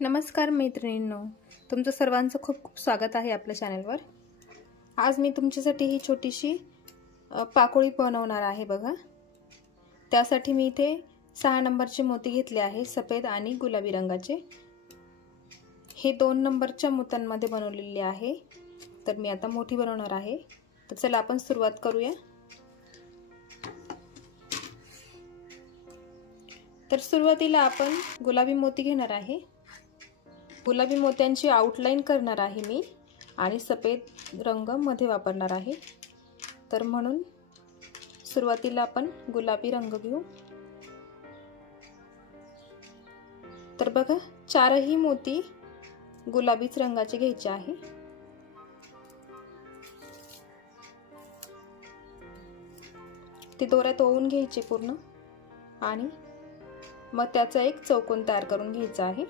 नमस्कार मैत्रिणींनो, तुमचं सर्वांचं खूप खूप स्वागत आहे आपल्या चॅनलवर। आज मी तुमच्यासाठी ही छोटीशी पाकोळी बनवणार आहे बघा। त्यासाठी मी इथे 6 नंबरचे मोती घेतले आहे, सफेद आणि गुलाबी रंगाचे। हे 2 नंबरच्या मोत्यांमध्ये बनवलेले आहे, तर मी आता मोठी बनवणार आहे। तर चला आपण सुरुवात करूया। तर सुरुवातीला आपण गुलाबी मोती घेणार आहे। गुलाबी मोत्यांची आउटलाइन करणार आहे मी आणि सफेद रंग मध्ये वापरणार आहे। तर म्हणून सुरुवातीला आपण गुलाबी रंग घेऊ। तर बघा, 4ही मोती गुलाबीच रंगाचे घ्यायचे आहे। ते दोऱ्यात ओवून घ्यायचे पूर्ण आणि मग त्याचा एक चौकोन तयार करून घ्यायचा आहे।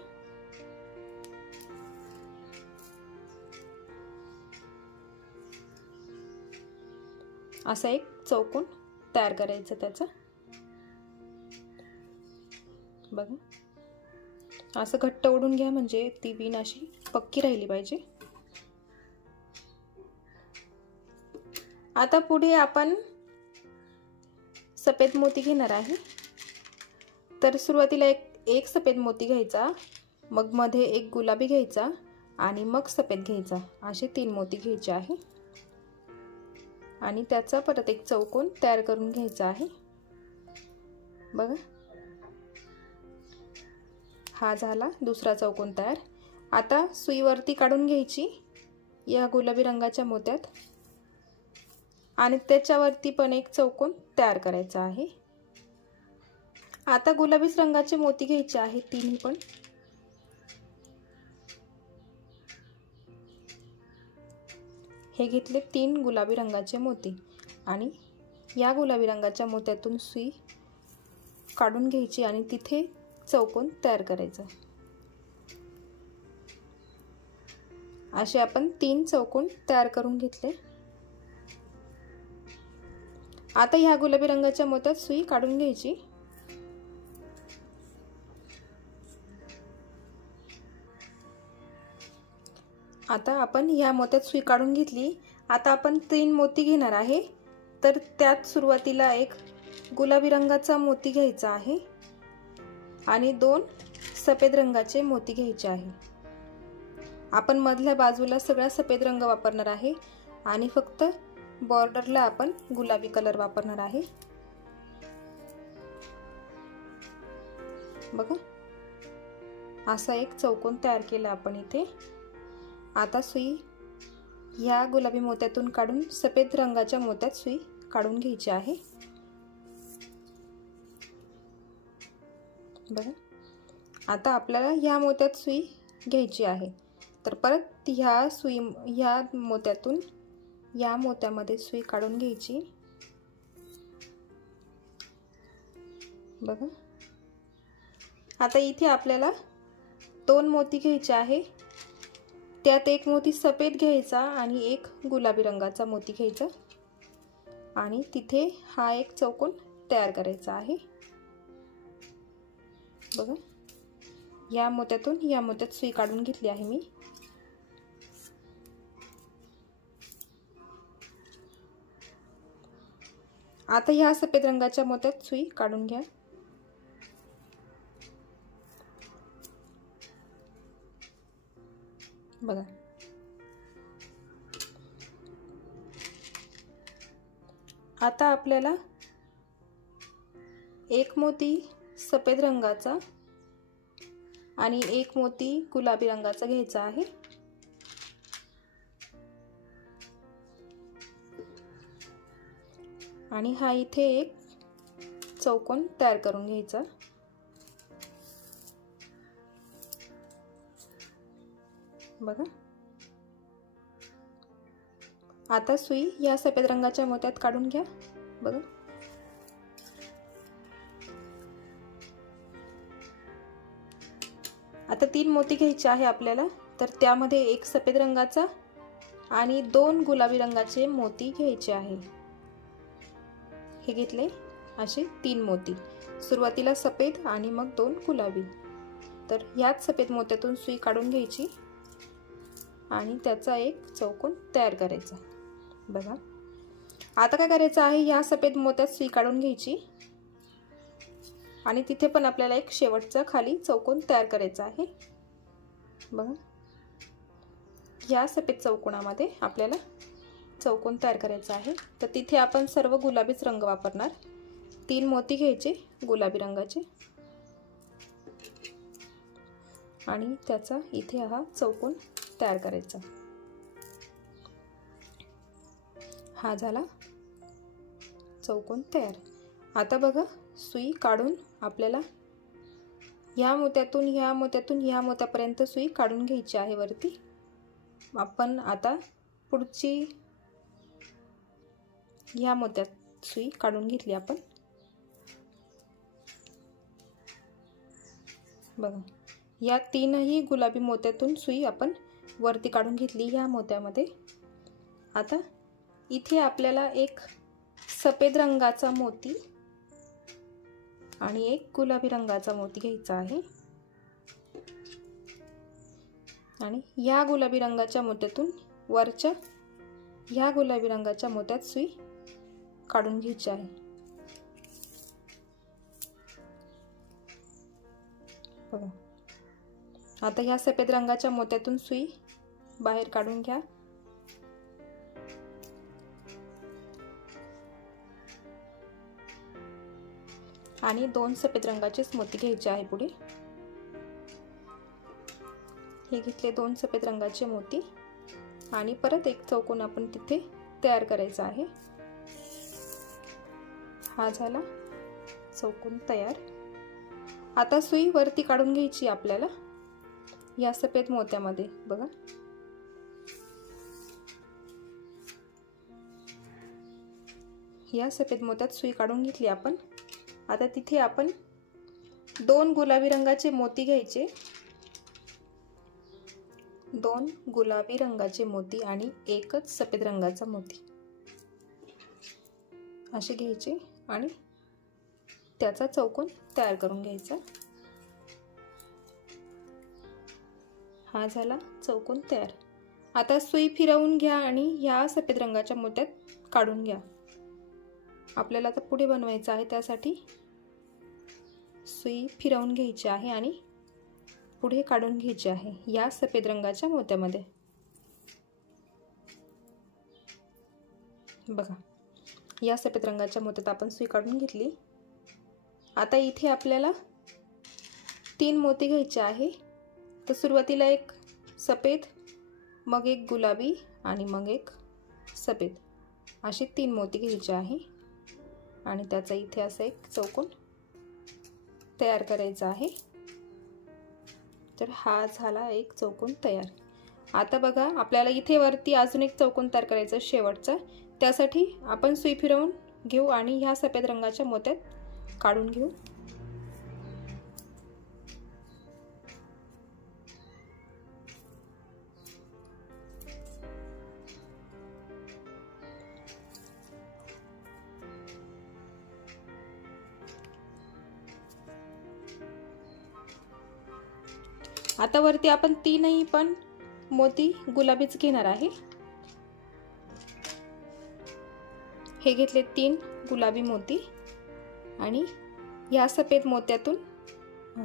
असा एक चौकोन तयार करायचा त्याचा। बघा, असं घट्ट ओढून घ्या म्हणजे ती बीन अशी पक्की राहिली पाहिजे। आता पुढे आपण सफेद मोती घेणार आहे। तर सुरुवातीला एक सफेद मोती घ्यायचा, मग मध्ये एक गुलाबी घ्यायचा आणि मग सफेद घ्यायचा, असे 3 मोती घ्यायचे आहे आणि त्याचा परत एक चौकोन तयार करून घ्यायचा आहे। बघा, हा झाला दुसरा चौकोन तयार। आता सुई वरती काढून घ्यायची या गुलाबी रंगाच्या मोत्यात आणि त्याच्यावरती पण एक चौकोन तयार करायचा आहे। आता गुलाबीच रंगाचे मोती घ्यायचे आहेत, 3ही पण। हे घेतले 3 गुलाबी रंगाचे मोती आणि या गुलाबी रंगाच्या मोत्यातून सुई काढून घ्यायची आणि तिथे चौकोन तयार करायचा। असे आपण 3 चौकोन तयार करून घेतले। आता ह्या गुलाबी रंगाच्या मोत्यात सुई काढून घ्यायची। आता आपण ह्या मोत्यात सुई काढून घेतली। आता आपण 3 मोती घेणार आहे। तर त्यात सुरुवातीला एक गुलाबी रंगाचा मोती घ्यायचा आहे आणि 2 सफेद रंगाचे मोती घ्यायचे आहे। आपण मधल्या बाजूला सगळा सफेद रंग वापरणार आहे आणि फक्त बॉर्डरला आपण गुलाबी कलर वापरणार आहे। बघा, असा एक चौकोन तयार केला आपण इथे। आता सुई ह्या गुलाबी मोत्यातून काढून सफेद रंगाच्या मोत्यात सुई काढून घ्यायची आहे। बघा, आता आपल्याला ह्या मोत्यात सुई घ्यायची आहे। तर परत ह्या मोत्यातून या मोत्यामध्ये सुई काढून घ्यायची। बघा, आता इथे आपल्याला 2 मोती घ्यायचे आहे। त्यात एक मोती सफेद घ्यायचा आणि एक गुलाबी रंगाचा मोती घ्यायचा आणि तिथे हा एक चौकोन तयार करायचा आहे। बघा, या मोत्यातून या मोत्यात सुई काढून घेतली आहे मी। आता ह्या सफेद रंगाच्या मोत्यात सुई काढून घ्या। बघा, आता आपल्याला एक मोती सफेद रंगाचा आणि एक मोती गुलाबी रंगाचा घ्यायचा आहे। आणि हा इथे एक चौकोन तयार करून घ्यायचा। बघा, आता सुई या सफेद रंगाच्या मोत्यात काढून घ्या। बघा, आता 3 मोती घ्यायचे आहे आपल्याला। तर त्यामध्ये एक सफेद रंगाचा आणि 2 गुलाबी रंगाचे मोती घ्यायचे आहे। हे घेतले असे 3 मोती, सुरुवातीला सफेद आणि मग 2 गुलाबी। तर ह्याच सफेद मोत्यातून सुई काढून घ्यायची आणि त्याचा एक चौकोन तयार करायचा। बघा आता काय करायचं आहे, ह्या सफेद मोत्यात सुई काढून घ्यायची आणि तिथे पण आपल्याला एक शेवटचा खाली चौकोन तयार करायचा आहे। बघा या सफेद चौकोनामध्ये आपल्याला चौकोन तयार करायचा आहे। तर तिथे आपण सर्व गुलाबीच रंग वापरणार। 3 मोती घ्यायचे गुलाबी रंगाचे आणि त्याचा इथे हा चौकोन तयार करायचा। हा झाला चौकोन तयार। आता बघा सुई काढून आपल्याला या मोत्यातून ह्या मोत्यातून ह्या मोत्यापर्यंत सुई काढून घ्यायची आहे वरती। आपण आता पुढची ह्या मोत्यात सुई काढून घेतली आपण। बघा या 3ही गुलाबी मोत्यातून सुई आपण वरती काढून घेतली ह्या मोत्यामध्ये। आता इथे आपल्याला एक सफेद रंगाचा मोती आणि एक गुलाबी रंगाचा मोती घ्यायचा आहे आणि या गुलाबी रंगाच्या मोत्यातून वरच्या ह्या गुलाबी रंगाच्या मोत्यात सुई काढून घ्यायची आहे। बघा आता ह्या सफेद रंगाच्या मोत्यातून सुई बाहेर काढून घ्या आणि 2 सफेद रंगाचेच मोती घ्यायचे आहे पुढे। हे घेतले 2 सफेद रंगाचे मोती आणि परत एक चौकोन आपण तिथे तयार करायचा आहे। हा झाला चौकोन तयार। आता सुई वरती काढून घ्यायची आपल्याला या सफेद मोत्यामध्ये। बघा या सफेद मोत्यात सुई काढून घेतली आपण। आता तिथे आपण 2 गुलाबी रंगाचे मोती घ्यायचे, 2 गुलाबी रंगाचे मोती आणि एकच सफेद रंगाचा मोती असे घ्यायचे आणि त्याचा चौकोन तयार करून घ्यायचा। हा झाला चौकोन तयार। आता सुई फिरवून घ्या आणि ह्या सफेद रंगाच्या मोत्यात काढून घ्या। आपल्याला आता पुढे बनवायचं आहे, त्यासाठी सुई फिरवून घ्यायची आहे आणि पुढे काढून घ्यायची आहे या सफेद रंगाच्या मोत्यामध्ये। बघा या सफेद रंगाच्या मोत्यात आपण सुई काढून घेतली। आता इथे आपल्याला 3 मोती घ्यायचे आहे। तर सुरुवातीला एक सफेद, मग एक गुलाबी आणि मग एक सफेद असे 3 मोती घ्यायचे आहे आणि त्याचा इथे असा एक चौकोन तयार करायचा आहे। तर हा झाला एक चौकोन तयार। आता बघा आपल्याला इथे वरती अजून एक चौकोन तयार करायचा शेवटचा। त्यासाठी आपण सुई फिरवून घेऊ आणि ह्या सफेद रंगाच्या मोत्यात काढून घेऊ। आता वरती आपण 3ही पण मोती गुलाबीच घेणार आहे। हे घेतले 3 गुलाबी मोती आणि या सफेद मोत्यातून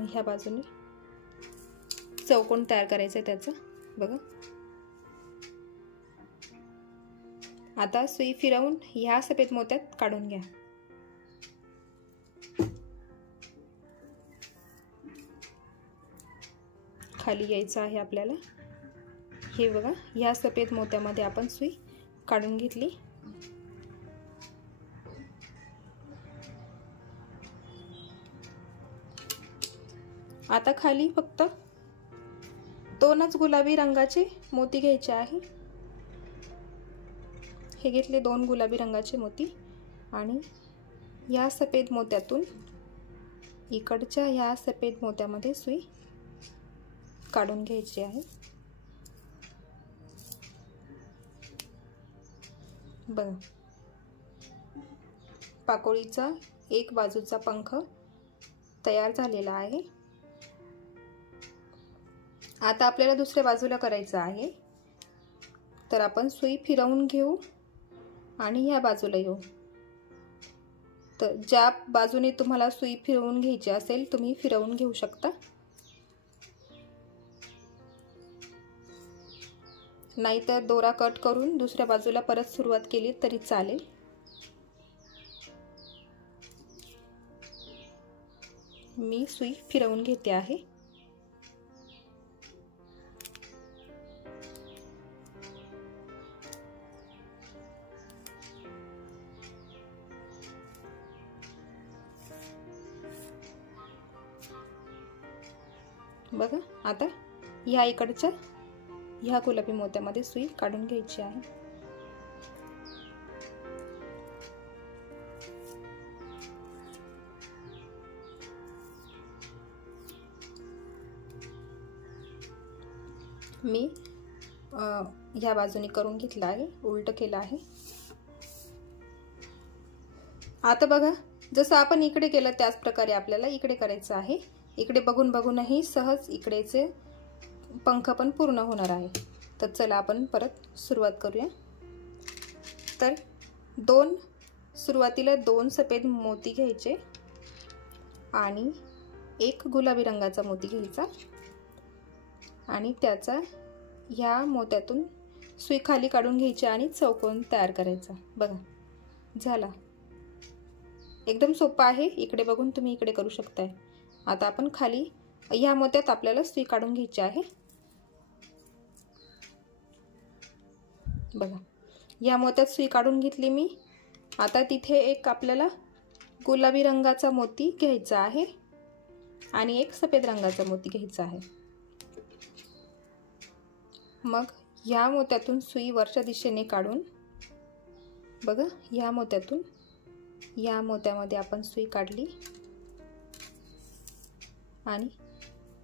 ह्या बाजूने चौकोन तयार करायचा आहे त्याचा। बघा आता सुई फिरवून ह्या सफेद मोत्यात काढून घ्या। खाली यायचं आहे आपल्याला। हे बघा ह्या सफेद मोत्यामध्ये आपण सुई काढून घेतली। आता खाली फक्त 2च गुलाबी रंगाचे मोती घ्यायचे आहे। हे घेतले 2 गुलाबी रंगाचे मोती आणि या सफेद मोत्यातून इकडच्या ह्या सफेद मोत्यामध्ये सुई काढून घ्यायची आहे। बघा पाकोळीचा एक बाजूचा पंख तयार झालेला आहे। आता आपल्याला दुसऱ्या बाजूला करायचं आहे, तर आपण सुई फिरवून घेऊ आणि ह्या बाजूला येऊ। तर ज्या बाजूने तुम्हाला सुई फिरवून घ्यायची असेल तुम्ही फिरवून घेऊ शकता, नाहीतर दोरा कट करून दुसऱ्या बाजूला परत सुरुवात केली तरी चालेल। मी सुई फिरवून घेते आहे। बघा, आता ह्या इकडच्या ह्या गुलाबी मोत्यामध्ये सुई काढून घ्यायची आहे। मी ह्या बाजूने करून घेतला आहे, उलट केलं आहे। आता बघा, जसं आपण इकडे केलं त्याच प्रकारे आपल्याला इकडे करायचं आहे। इकडे बघून बघूनही सहज इकडेचे पंख पण पूर्ण होणार आहे। तर चला आपण परत सुरुवात करूया। तर सुरुवातीला 2 सफेद मोती घ्यायचे आणि एक गुलाबी रंगाचा मोती घ्यायचा आणि त्याचा ह्या मोत्यातून सुई खाली काढून घ्यायची आणि चौकोन तयार करायचा। बघा, झाला। एकदम सोपं आहे, इकडे बघून तुम्ही इकडे करू शकताय। आता आपण खाली ह्या मोत्यात आपल्याला सुई काढून घ्यायची आहे। बघा, या मोत्यात सुई काढून घेतली मी। आता तिथे एक आपल्याला गुलाबी रंगाचा मोती घ्यायचा आहे आणि एक सफेद रंगाचा मोती घ्यायचा आहे। मग या मोत्यातून सुई वरच्या दिशेने काढून, बघा, या मोत्यातून या मोत्यामध्ये आपण सुई काढली आणि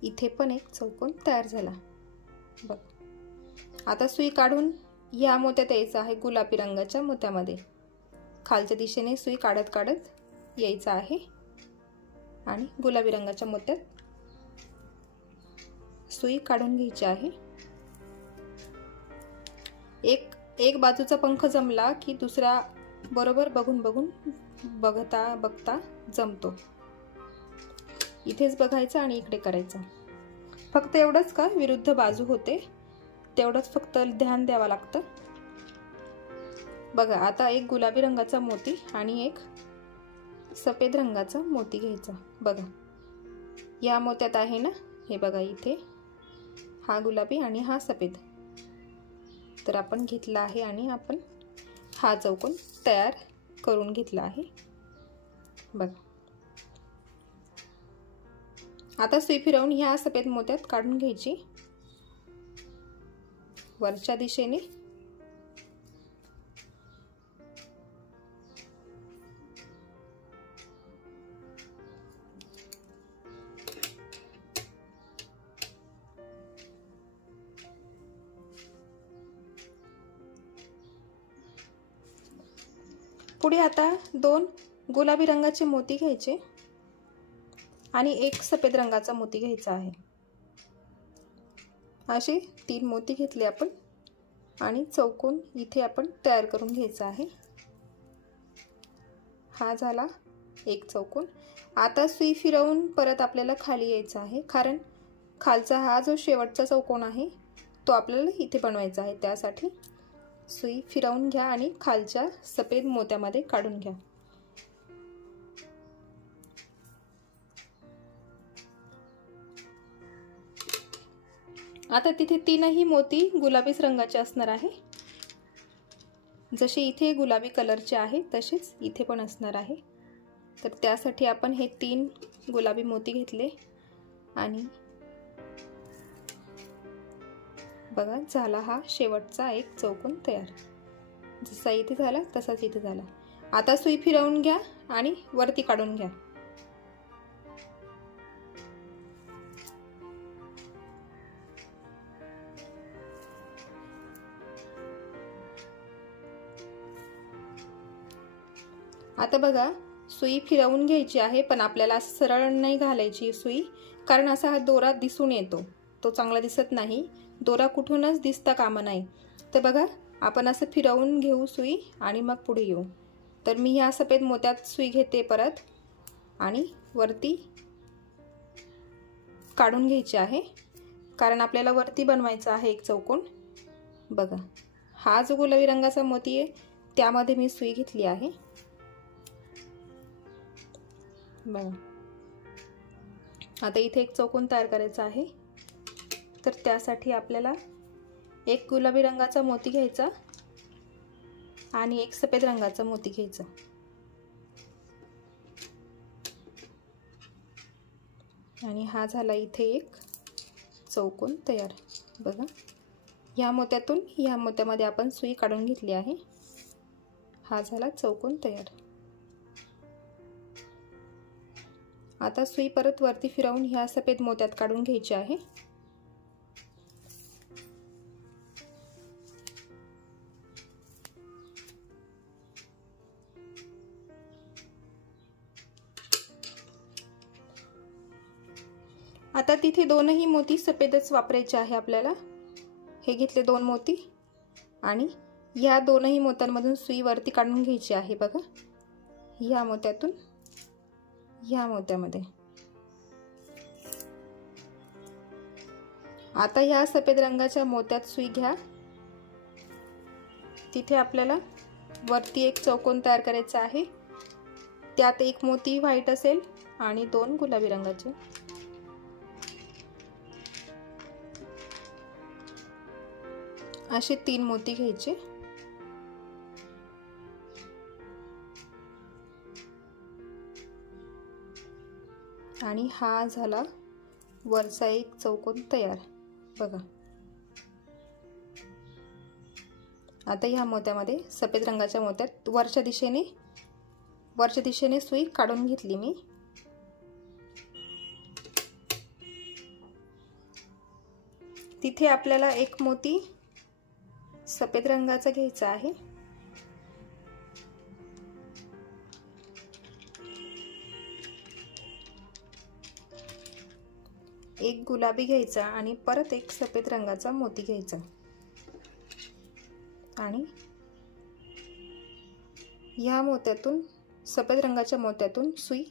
इथे पण एक चौकोन तयार झाला। बघ, आता सुई काढून या मोत्यात यायचं आहे गुलाबी रंगाच्या मोत्यामध्ये। खालच्या दिशेने सुई काढत काढत यायचं आहे आणि गुलाबी रंगाच्या मोत्यात सुई काढून घ्यायची आहे। एक बाजूचा पंख जमला की दुसरा बरोबर बघून बघून बघता जमतो। इथेच बघायचं आणि इकडे करायचं। फक्त एवढंच का विरुद्ध बाजू होते तेवढंच फक्त ध्यान द्यावं लागतं। बघा, आता एक गुलाबी रंगाचा मोती आणि एक सफेद रंगाचा मोती घ्यायचा। बघा, या मोत्यात आहे ना, हे बघा, इथे हा गुलाबी आणि हा सफेद, तर आपण घेतला आहे आणि आपण हा चौकोन तयार करून घेतला आहे। बघा, आता सुई फिरवून ह्या सफेद मोत्यात काढून घ्यायची वरच्या दिशेने। पुढे आता 2 गुलाबी रंगाचे मोती घ्यायचे आणि एक सफेद रंगाचा मोती घ्यायचा आहे। असे 3 मोती घेतले आपण आणि चौकोन इथे आपण तयार करून घ्यायचा आहे। हा झाला एक चौकोन। आता सुई फिरवून परत आपल्याला खाली यायचं आहे, कारण खालचा हा जो शेवटचा चौकोन आहे तो आपल्याला इथे बनवायचा आहे। त्यासाठी सुई फिरवून घ्या आणि खालच्या सफेद मोत्यामध्ये काढून घ्या। आता तिथे 3ही मोती गुलाबीच रंगाचे असणार आहे। जसे इथे गुलाबी कलरचे आहे तसेच इथे पण असणार आहे। तर त्यासाठी आपण हे 3 गुलाबी मोती घेतले आणि बघा, झाला हा शेवटचा एक चौकोन तयार। जसा इथे झाला तसाच इथे झाला। आता सुई फिरवून घ्या आणि वरती काढून घ्या। आता बघा, सुई फिरवून घ्यायची आहे, पण आपल्याला असं सरळ नाही घालायची सुई, कारण असा हा दोरा दिसून येतो। तो चांगला दिसत नाही, दोरा कुठूनच दिसता कामा नाही। तर बघा आपण असं फिरवून घेऊ सुई आणि मग पुढे येऊ। तर मी ह्या सफेद मोत्यात सुई घेते परत आणि वरती काढून घ्यायची आहे, कारण आपल्याला वरती बनवायचा आहे एक चौकोन। बघा हा जो गुलाबी रंगाचा मोती आहे त्यामध्ये मी सुई घेतली आहे। बघा आता इथे एक चौकोन तयार करायचा आहे, तर त्यासाठी आपल्याला एक गुलाबी रंगाचा मोती घ्यायचा आणि एक सफेद रंगाचा मोती घ्यायचा। आणि हा झाला इथे एक चौकोन तयार। बघा ह्या मोत्यातून ह्या मोत्यामध्ये आपण सुई काढून घेतली आहे, हा झाला चौकोन तयार। आता सुई परत वरती फिरवून ह्या सफेद मोत्यात काढून घ्यायची आहे। आता तिथे दोनही मोती सफेदच वापरायचे आहे आपल्याला। हे घेतले दोन मोती आणि या दोनही मोत्यांमधून सुई वरती काढून घ्यायची आहे। बघा ह्या मोत्यातून ह्या मोत्यामध्ये। आता ह्या सफेद रंगाच्या मोत्यात सुई घ्या, तिथे आपल्याला वरती एक चौकोन तयार करायचा आहे, त्यात एक मोती व्हाईट असेल आणि दोन गुलाबी रंगाचे। असे 3 मोती घ्यायचे आणि हा झाला वरचा एक चौकोन तयार। बघा आता ह्या मोत्यामध्ये सफेद रंगाच्या मोत्यात वरच्या दिशेने सुई काढून घेतली मी। तिथे आपल्याला एक मोती सफेद रंगाचा घ्यायचा आहे, एक गुलाबी घ्यायचा आणि परत एक सफेद रंगाचा मोती घ्यायचा आणि या मोत्यातून सफेद रंगाच्या मोत्यातून सुई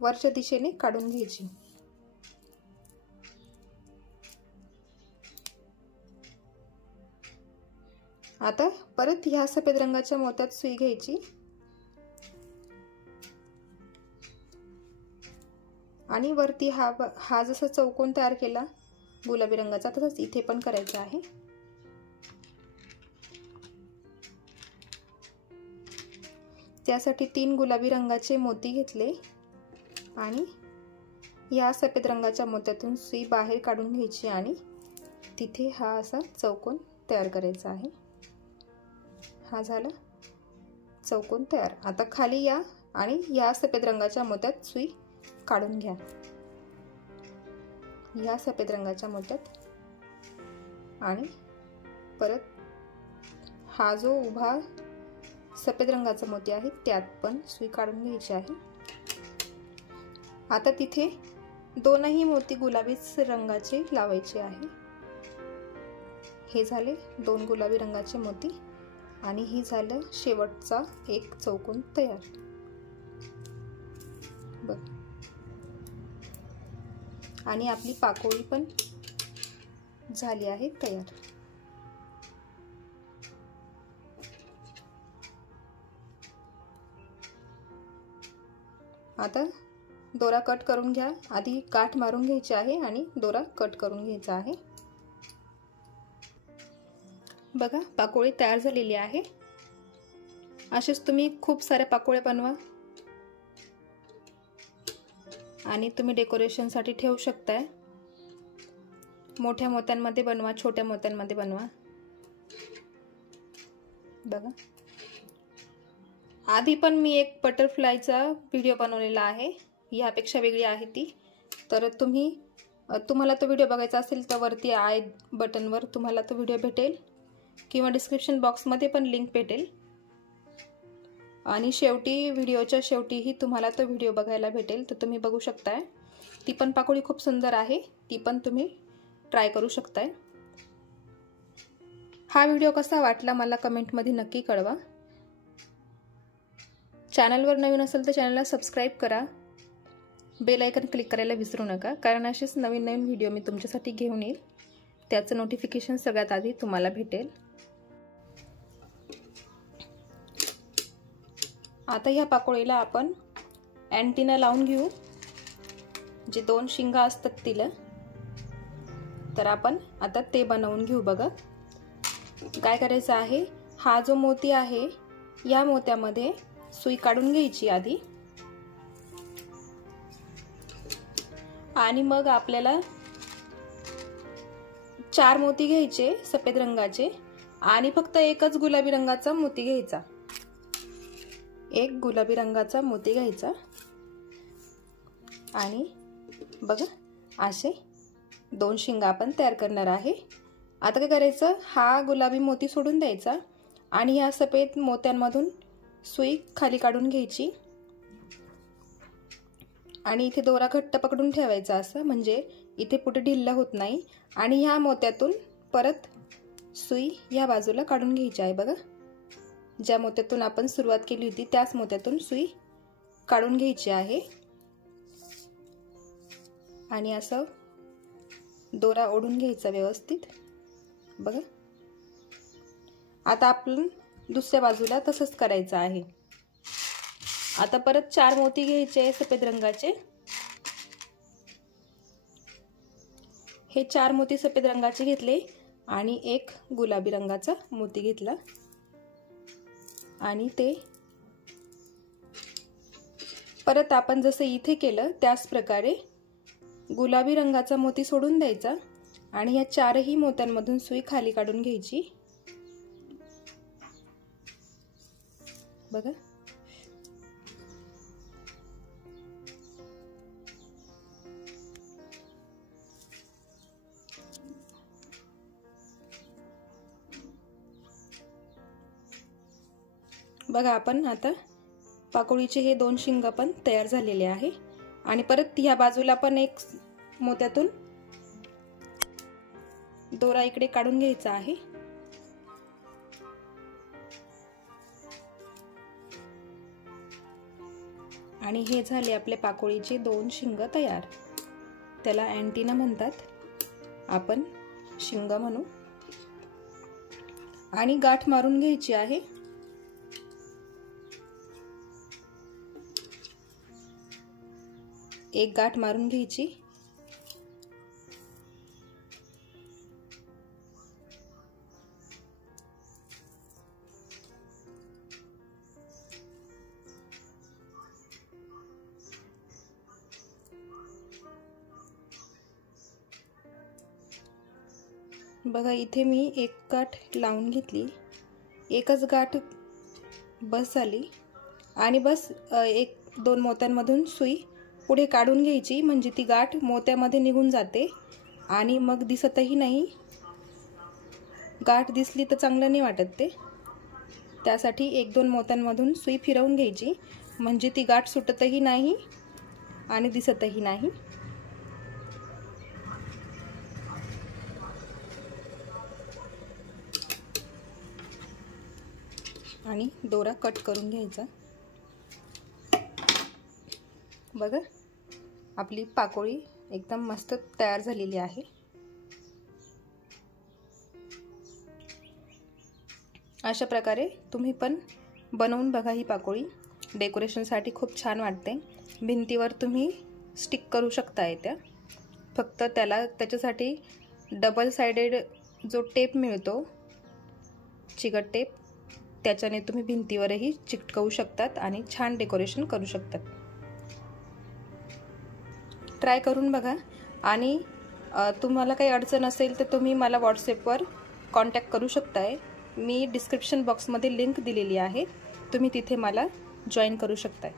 वरच्या दिशेने काढून घ्यायची। आता परत ह्या सफेद रंगाच्या मोत्यात सुई घ्यायची आणि वरती हा जसा चौकोन तयार केला गुलाबी रंगाचा तसंच इथे पण करायचा आहे। त्यासाठी 3 गुलाबी रंगाचे मोती घेतले आणि या सफेद रंगाच्या मोत्यातून सुई बाहेर काढून घ्यायची आणि तिथे हा असा चौकोन तयार करायचा आहे। हा झाला चौकोन तयार। आता खाली या आणि या सफेद रंगाच्या मोत्यात सुई काढून घ्या, या सफेद रंगाच्या मोत्यात आणि परत हा जो उभा सफेद रंगाचा मोती आहे त्यात पण सुई काढून घ्यायची आहे। आता तिथे दोनही मोती गुलाबी रंगाचे लावायचे आहे। हे झाले 2 गुलाबी रंगाचे मोती आणि ही झालं शेवटचा एक चौकोन तयार। बघ आणि आपली पाकोळी पण झाली आहे तयार। आता दोरा कट करून घ्या, आधी गाठ मारून घ्यायची आहे आणि दोरा कट करून घ्यायचा आहे। बघा पाकोळी तयार झालेली आहे। असेच तुम्ही खूप साऱ्या पाकोळ्या बनवा आणि तुम्ही डेकोरेशनसाठी ठेवू शकताय। मोठ्या मोत्यांमध्ये बनवा, छोट्या मोत्यांमध्ये बनवा। बघा आधी पण मी एक बटरफ्लायचा व्हिडिओ बनवलेला आहे, यापेक्षा वेगळी आहे ती। तर तुम्हाला तो व्हिडिओ बघायचा असेल तर वरती आय बटनवर तुम्हाला तो व्हिडिओ भेटेल किंवा डिस्क्रिप्शन बॉक्समध्ये पण लिंक भेटेल आणि शेवटी व्हिडिओच्या शेवटीही तुम्हाला तो व्हिडिओ बघायला भेटेल, तर तुम्ही बघू शकताय। ती पण पाकोळी खूप सुंदर आहे, ती पण तुम्ही ट्राय करू शकताय। हा व्हिडिओ कसा वाटला मला कमेंटमध्ये नक्की कळवा। चॅनलवर नवीन असेल तर चॅनलला सबस्क्राइब करा, बेल आयकॉन क्लिक करायला विसरू नका, कारण असेच नवीन नवीन व्हिडिओ मी तुमच्यासाठी घेऊन येईल, त्याचं नोटिफिकेशन सगळ्यात आधी तुम्हाला भेटेल। आता ह्या पाकोळीला आपण अँटिना लावून घेऊ, जे 2 शिंगा असतात तिला। तर आपण आता ते बनवून घेऊ। बघा काय करायचं आहे, हा जो मोती आहे या मोत्यामध्ये सुई काढून घ्यायची आधी, आणि मग आपल्याला 4 मोती घ्यायचे सफेद रंगाचे, आणि फक्त एकच गुलाबी रंगाचा मोती घ्यायचा। एक गुलाबी रंगाचा मोती घ्यायचा, आणि बघा असे 2 शिंगा आपण तयार करणार आहे। आता काय करायचं, हा गुलाबी मोती सोडून द्यायचा आणि ह्या सफेद मोत्यांमधून सुई खाली काढून घ्यायची, आणि इथे दोरा घट्ट पकडून ठेवायचा असं, म्हणजे इथे पुढे ढिल्ला होत नाही। आणि ह्या मोत्यातून परत सुई या बाजूला काढून घ्यायची आहे। बघा ज्या मोत्यातून आपण सुरुवात केली होती त्याच मोत्यातून सुई काढून घ्यायची आहे, आणि असं दोरा ओढून घ्यायचा व्यवस्थित। बघा आता आपण दुसऱ्या बाजूला तसंच करायचं आहे। आता परत 4 मोती घ्यायचे सफेद रंगाचे। हे 4 मोती सफेद रंगाचे घेतले आणि एक गुलाबी रंगाचा मोती घेतला, आणि ते परत आपण जसं इथे केलं त्याच प्रकारे गुलाबी रंगाचा मोती सोडून द्यायचा, आणि या 4ही मोत्यांमधून सुई खाली काढून घ्यायची। बघा बघा आपण आता पाकोळीचे हे 2 शिंग पण तयार झालेले आहे, आणि परत ह्या बाजूला पण एक मोत्यातून दोरा इकडे काढून घ्यायचा आहे, आणि हे झाले आपले पाकोळीचे 2 शिंग तयार। त्याला अँटिना म्हणतात, आपण शिंग म्हणू। आणि गाठ मारून घ्यायची आहे। एक गाठ मारून घ्यायची, बघा इथे मी एक गाठ लावून घेतली, एकच गाठ बस झाली, आणि बस 1-2 मोत्यांमधून सुई पुढे काढून घ्यायची, म्हणजे ती गाठ मोत्यामध्ये निघून जाते आणि मग दिसतही नाही। गाठ दिसली तर चांगलं नाही वाटत ते, त्यासाठी 1-2 मोत्यांमधून सुई फिरवून घ्यायची, म्हणजे ती गाठ सुटतही नाही आणि दिसतही नाही। आणि दोरा कट करून घ्यायचा। बघा आपली पाकोळी एकदम मस्त तयार झालेली आहे। अशा प्रकारे तुम्ही पण बनवून बघा ही पाकोळी, डेकोरेशनसाठी खूप छान वाटते। भिंतीवर तुम्ही स्टिक करू शकता त्या, फक्त त्याच्यासाठी डबल साइडेड जो टेप मिळतो, चिकट टेप, त्याच्याने तुम्ही भिंतीवरही चिकटवू शकतात आणि छान डेकोरेशन करू शकतात। ट्राय करून बघा, आणि तुम्हाला काही अडचण असेल तर तुम्ही मला व्हॉट्सॲपवर कॉन्टॅक्ट करू शकताय। मी डिस्क्रिप्शन बॉक्समध्ये लिंक दिलेली आहे, तुम्ही तिथे मला जॉईन करू शकताय।